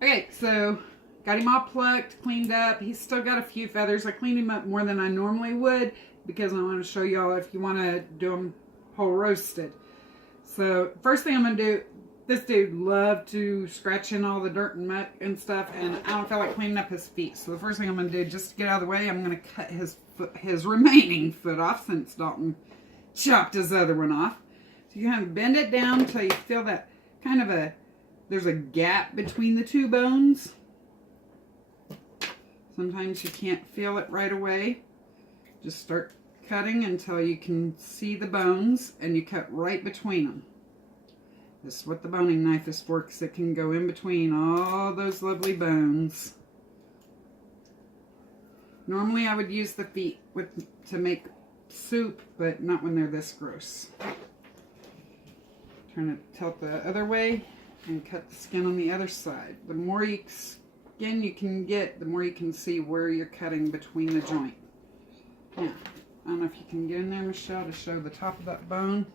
Okay, so got him all plucked, cleaned up. He's still got a few feathers. I cleaned him up more than I normally would because I want to show y'all if you want to do them whole roasted. So first thing I'm going to do, this dude loved to scratch in all the dirt and muck and stuff, and I don't feel like cleaning up his feet. So the first thing I'm going to do, just to get out of the way, I'm going to cut his remaining foot off since Dalton chopped his other one off. So you kind of bend it down until you feel that kind of there's a gap between the two bones. Sometimes you can't feel it right away. Just start cutting until you can see the bones, and you cut right between them. This is what the boning knife is for, because it can go in between all those lovely bones. Normally I would use the feet to make soup, but not when they're this gross. Tilt the other way and cut the skin on the other side. The more skin you can get, the more you can see where you're cutting between the joint. Now, I don't know if you can get in there, Michelle, to show the top of that bone.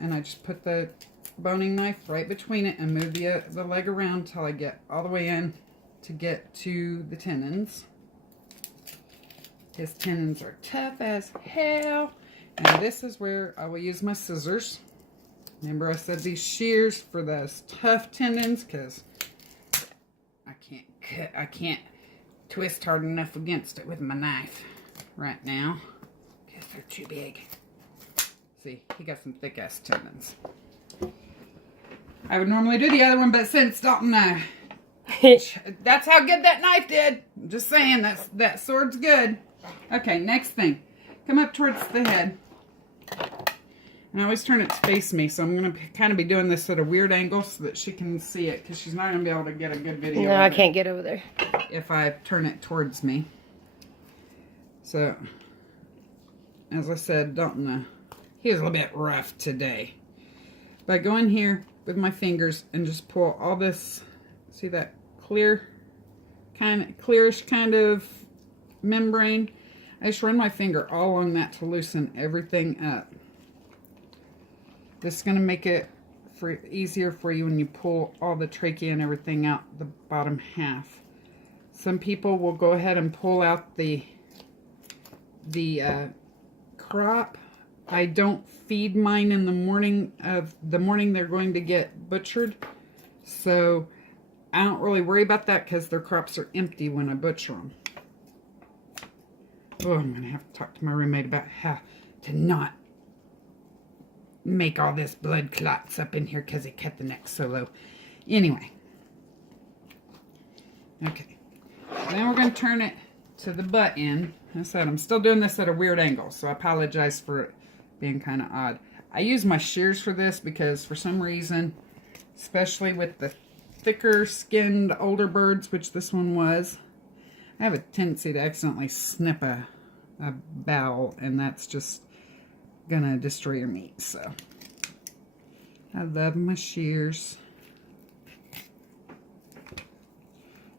And I just put the boning knife right between it and move the leg around until I get all the way in to get to the tendons. His tendons are tough as hell. And this is where I will use my scissors. Remember I said these shears for those tough tendons, because I can't twist hard enough against it with my knife right now because they're too big. See, he got some thick ass tendons. I would normally do the other one, but since Dalton, that's how good that knife did. I'm just saying, that sword's good. Okay, next thing, come up towards the head. And I always turn it to face me, so I'm going to kind of be doing this at a weird angle so that she can see it, because she's not going to be able to get a good video. No, I can't get over there. If I turn it towards me. So, as I said, Dalton, he was a little bit rough today. But I go in here with my fingers and just pull all this, see that clearish kind of membrane? I just run my finger all along that to loosen everything up. This is going to make it easier for you when you pull all the trachea and everything out the bottom half. Some people will go ahead and pull out the crop. I don't feed mine in the morning they're going to get butchered. So I don't really worry about that because their crops are empty when I butcher them. Oh, I'm going to have to talk to my roommate about how to not make all this blood clots up in here because it cut the neck so low. Anyway. Okay. Then we're going to turn it to the butt end. I said I'm still doing this at a weird angle, so I apologize for it being kind of odd. I use my shears for this because for some reason, especially with the thicker skinned older birds, which this one was, I have a tendency to accidentally snip a bowel, and that's just gonna destroy your meat. So I love my shears.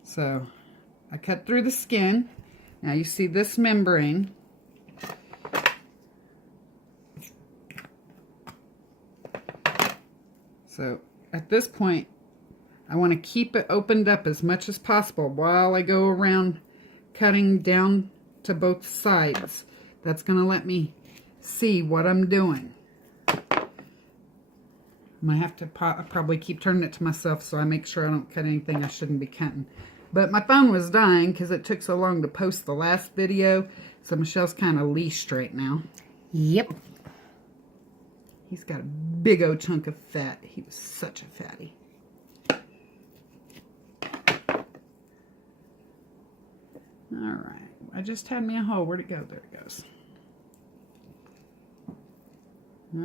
So I cut through the skin. Now you see this membrane. So at this point I want to keep it opened up as much as possible while I go around cutting down to both sides. That's going to let me see what I'm doing. I'm going to have to probably keep turning it to myself so I make sure I don't cut anything I shouldn't be cutting. But my phone was dying because it took so long to post the last video. So Michelle's kind of leashed right now. Yep. He's got a big old chunk of fat. He was such a fatty. Alright. I just had me a hole. Where'd it go? There it goes.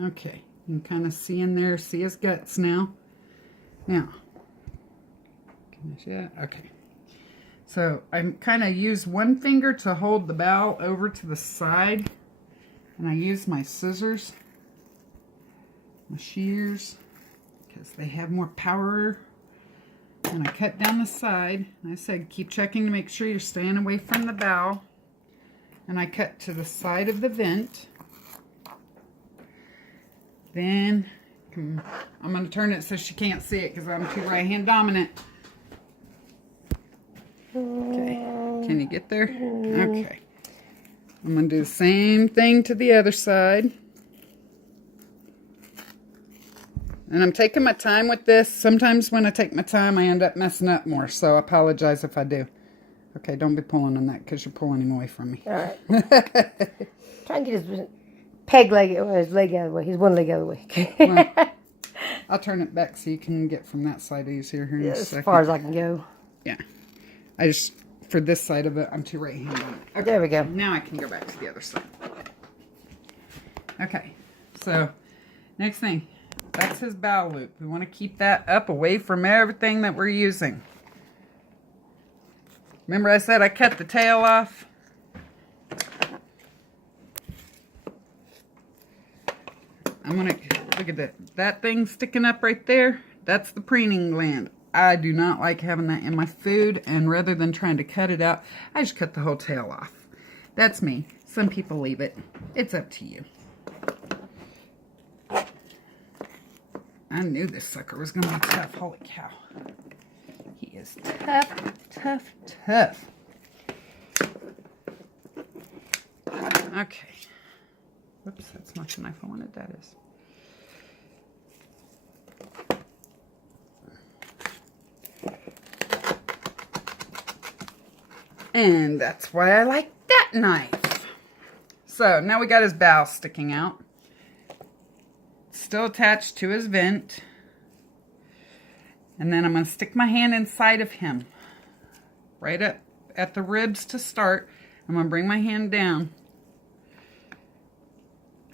Okay. You can kind of see in there. See his guts now. Now. Can I see that? Okay. So I kind of use one finger to hold the bowel over to the side. And I use my scissors. My shears. Because they have more power. And I cut down the side. And I said keep checking to make sure you're staying away from the bowel. And I cut to the side of the vent. Then I'm going to turn it so she can't see it because I'm too right hand dominant. Okay. Can you get there? Okay. I'm going to do the same thing to the other side. And I'm taking my time with this. Sometimes when I take my time, I end up messing up more. So I apologize if I do. Okay, don't be pulling on that because you're pulling him away from me. All right. Try and get his peg leg, his leg out of the way. His one leg out of the way. Well, I'll turn it back so you can get from that side easier here in a second. As far as I can go. Yeah. I just, for this side of it, I'm too right-handed. Okay. There we go. Now I can go back to the other side. Okay. So, next thing. That's his bow loop. We want to keep that up away from everything that we're using. Remember I said I cut the tail off? I'm going to, look at that. That thing sticking up right there, that's the preening gland. I do not like having that in my food, and rather than trying to cut it out, I just cut the whole tail off. That's me. Some people leave it. It's up to you. I knew this sucker was going to be tough. Holy cow. He is tough, tough, tough. Okay. Whoops, that's not the knife I wanted. That is. And that's why I like that knife. So, now we got his bow sticking out. Still attached to his vent. And then I'm going to stick my hand inside of him. Right up at the ribs to start. I'm going to bring my hand down.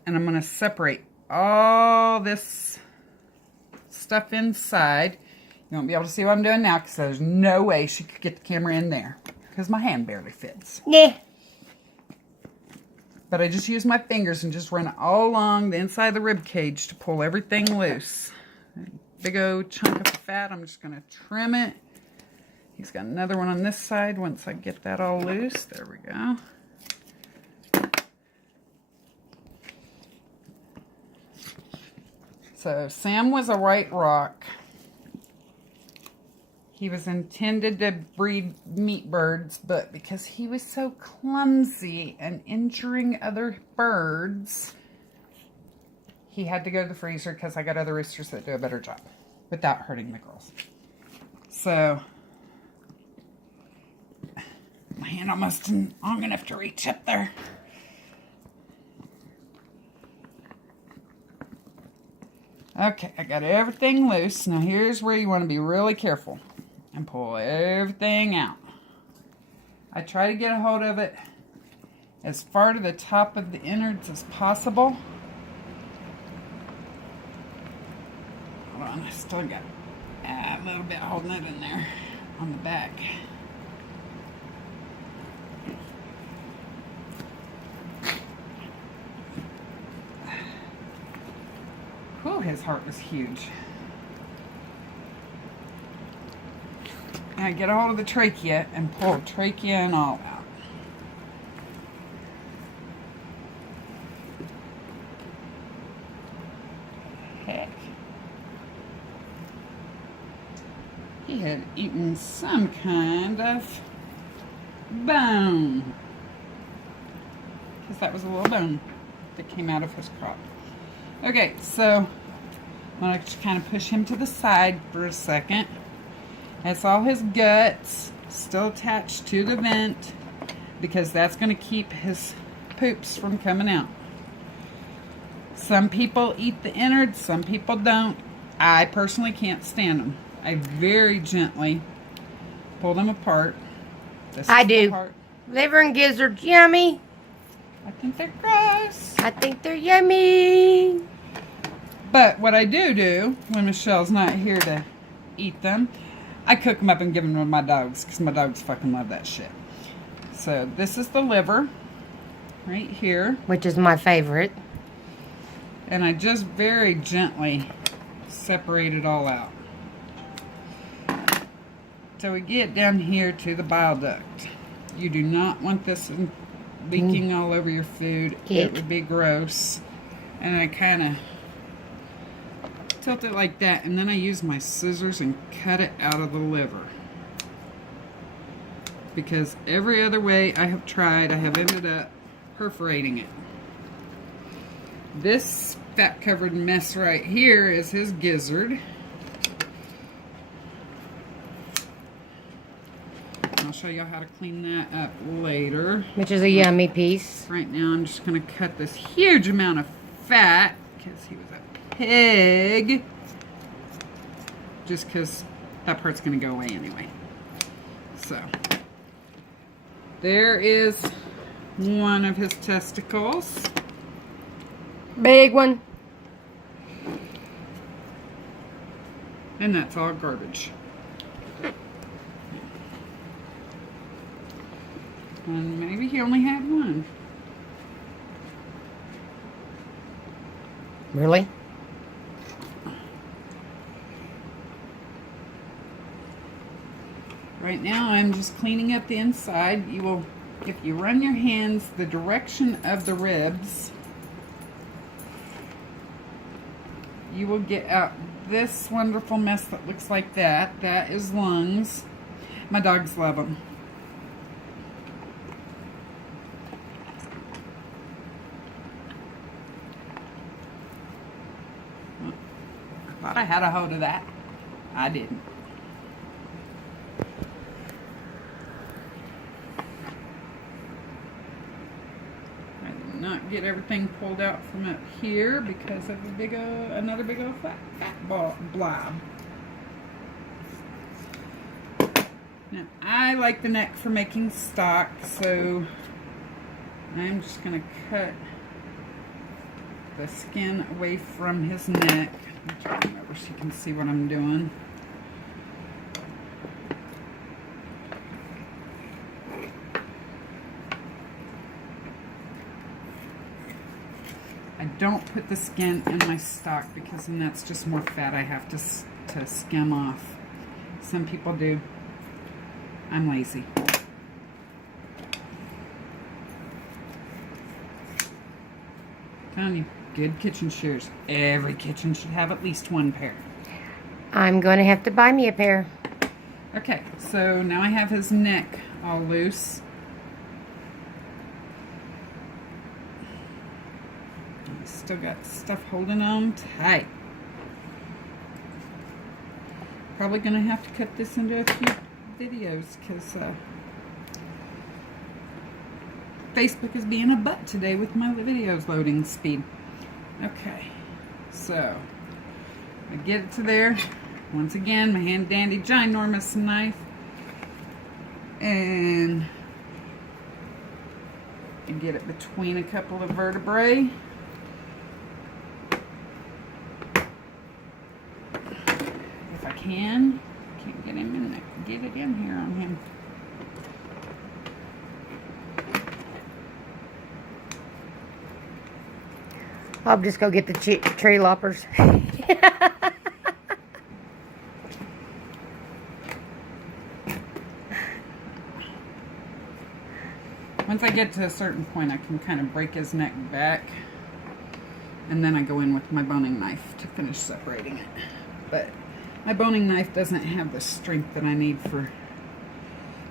And I'm going to separate all this stuff inside. You won't be able to see what I'm doing now because there's no way she could get the camera in there. Because my hand barely fits. Yeah. But I just use my fingers and just run it all along the inside of the rib cage to pull everything loose. Big old chunk of fat, I'm just going to trim it. He's got another one on this side once I get that all loose. There we go. So Sam was a white rock. He was intended to breed meat birds, but because he was so clumsy and injuring other birds, he had to go to the freezer because I got other roosters that do a better job without hurting the girls. So, my hand almost isn't long enough to reach up there. Okay, I got everything loose. Now here's where you want to be really careful and pull everything out. I try to get a hold of it as far to the top of the innards as possible. Hold on, I still got a little bit holding it in there on the back. Whew, his heart was huge. Now get a hold of the trachea and pull trachea and all out. Heck. He had eaten some kind of bone. Because that was a little bone that came out of his crop. Okay, so I'm going to kind of push him to the side for a second. That's all his guts still attached to the vent because that's going to keep his poops from coming out. Some people eat the innards, some people don't. I personally can't stand them. I very gently pull them apart. I do. Liver and gizzards, yummy. I think they're gross. I think they're yummy. But what I do when Michelle's not here to eat them, I cook them up and give them to my dogs because my dogs fucking love that shit. So this is the liver right here. Which is my favorite. And I just very gently separate it all out. So we get down here to the bile duct. You do not want this leaking all over your food. It would be gross. And I kind of tilt it like that, and then I use my scissors and cut it out of the liver. because every other way I have tried, I have ended up perforating it. This fat covered mess right here is his gizzard. I'll show you how to clean that up later. Which is a yummy piece. Right now I'm just going to cut this huge amount of fat because he was a pig. Just because that part's going to go away anyway. So, there is one of his testicles. Big one. And that's all garbage. And maybe he only had one. Really? Right now I'm just cleaning up the inside. You will, if you run your hands the direction of the ribs, you will get out this wonderful mess that looks like that. That is lungs. My dogs love them. I thought I had a hold of that. I didn't. I did not get everything pulled out from up here because of another big old fat blob. Now, I like the neck for making stock, so I'm just going to cut the skin away from his neck. I'm trying to remember so you can see what I'm doing. I don't put the skin in my stock because then that's just more fat I have to skim off. Some people do. I'm lazy. Telling you, good kitchen shears. Every kitchen should have at least one pair. I'm going to have to buy me a pair. Okay, so now I have his neck all loose. He's still got stuff holding on tight. Probably going to have to cut this into a few videos because Facebook is being a butt today with my videos loading speed. Okay, so I get it to there. Once again, my hand dandy ginormous knife, and I get it between a couple of vertebrae. If I can't get him in there. Get it in here on him. I'll just go get the tree loppers. Once I get to a certain point, I can kind of break his neck back, and then I go in with my boning knife to finish separating it. But my boning knife doesn't have the strength that I need for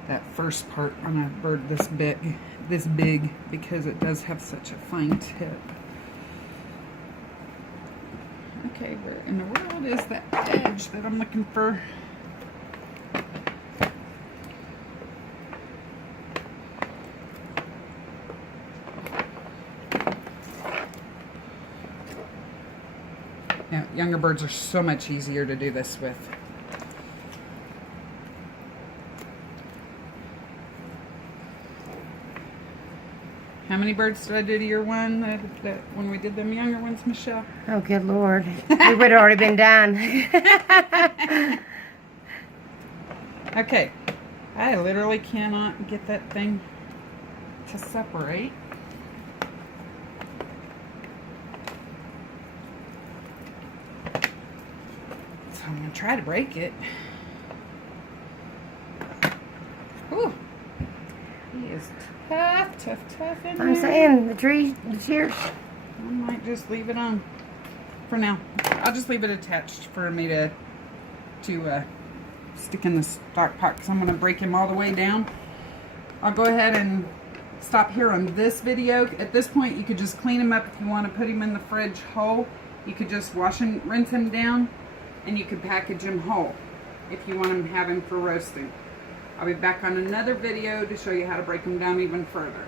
that first part on a bird this big, because it does have such a fine tip. Okay, where in the world is that edge that I'm looking for? Now, younger birds are so much easier to do this with. How many birds did I do to your one when we did them younger ones, Michelle? Oh, good Lord. We would have already been done. Okay. I literally cannot get that thing to separate. So I'm going to try to break it. Whew. He is tough in there. I'm saying, the shears. I might just leave it on for now. I'll just leave it attached for me to stick in the stock pot because I'm going to break him all the way down I'll go ahead and stop here on this video. At this point, you could just clean them up if you want to put them in the fridge whole. You could just wash and rinse them down, and you could package them whole if you want them having for roasting. I'll be back on another video to show you how to break them down even further.